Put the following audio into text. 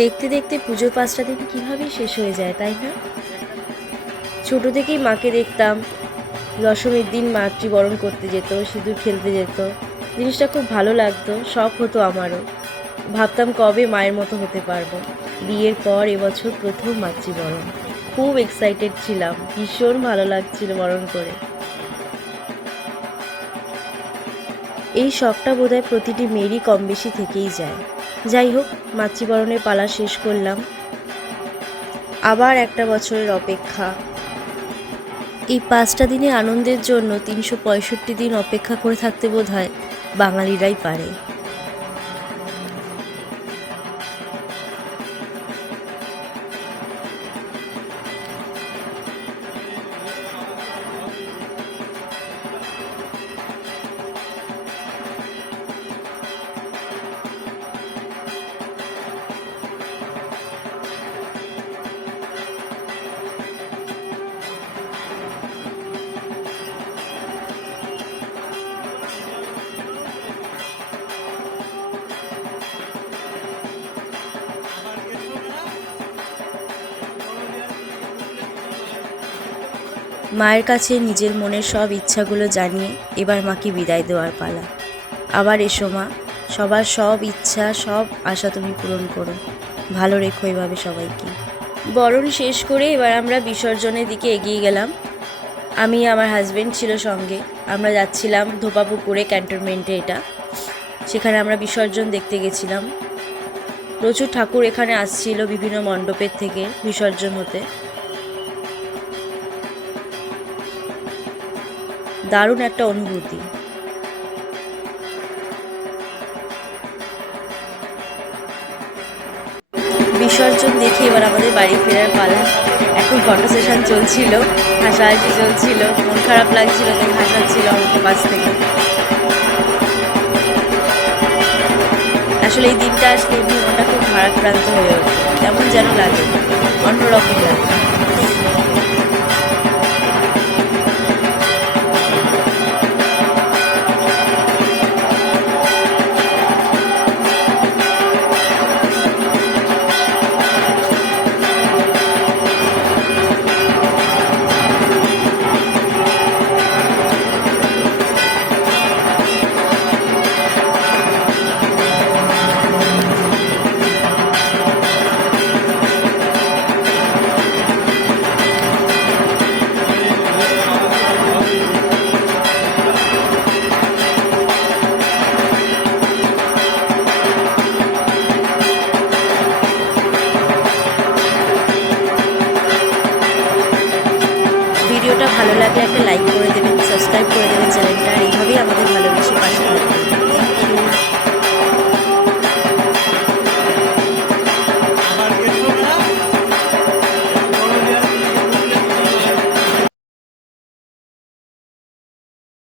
দেখতে দেখতে পুজোর 5টা দিন কীভাবে শেষ হয়ে যায়, তাই না? ছোটো থেকেই মাকে দেখতাম দশমীর দিন মাতৃবরণ করতে যেত, সিঁদুর খেলতে যেত। জিনিসটা খুব ভালো লাগতো, শখ হতো আমারও। ভাবতাম কবে মায়ের মতো হতে পারবো। বিয়ের পর এবছর প্রথম মাতৃবরণ। খুব এক্সাইটেড ছিলাম, ভীষণ ভালো লাগছিল বরণ করে। এই শখটা বোধহয় প্রতিটি মেয়েরই কম বেশি থেকেই যায়। যাই হোক, মাতৃবরণের পালা শেষ করলাম। আবার একটা বছরের অপেক্ষা। এই 5টা দিনে আনন্দের জন্য 365 দিন অপেক্ষা করে থাকতে বোধহয় বাঙালিরাই পারে। মায়ের কাছে নিজের মনের সব ইচ্ছাগুলো জানিয়ে এবার মাকে বিদায় দেওয়ার পালা। আবার এসো মা, সবার সব ইচ্ছা, সব আশা তুমি পূরণ করো। ভালো রেখো এভাবে সবাইকে। বরণ শেষ করে এবার আমরা বিসর্জনের দিকে এগিয়ে গেলাম। আমি, আমার হাজবেন্ড ছিল সঙ্গে। আমরা যাচ্ছিলাম ধোপাপুকুরে, ক্যান্টনমেন্টে এটা। সেখানে আমরা বিসর্জন দেখতে গেছিলাম। প্রচুর ঠাকুর এখানে আসছিল বিভিন্ন মণ্ডপের থেকে বিসর্জন হতে। দারুণ একটা অনুভূতি। বিসর্জন দেখে এবার আমাদের বাড়ি ফেরার পালা। এখন ফটো সেশন চলছিল, হাসাহাসি চলছিল, মন খারাপ লাগছিল, তাই হাসাচ্ছিল আমাকে পাশ থেকে। আসলে এই দিনটা আসলে এমনি মনটা খুব ভারাক্রান্ত হয়ে ওঠে, কেমন যেন লাগে, অন্যরকম লাগে। ভিডিওটা ভালো লাগলে একটা লাইক করে দেবেন, সাবস্ক্রাইব করে দেবেন চ্যানেলটা, আর এইভাবেই আমাদের ভালোবেসে পাশে থাকবেন।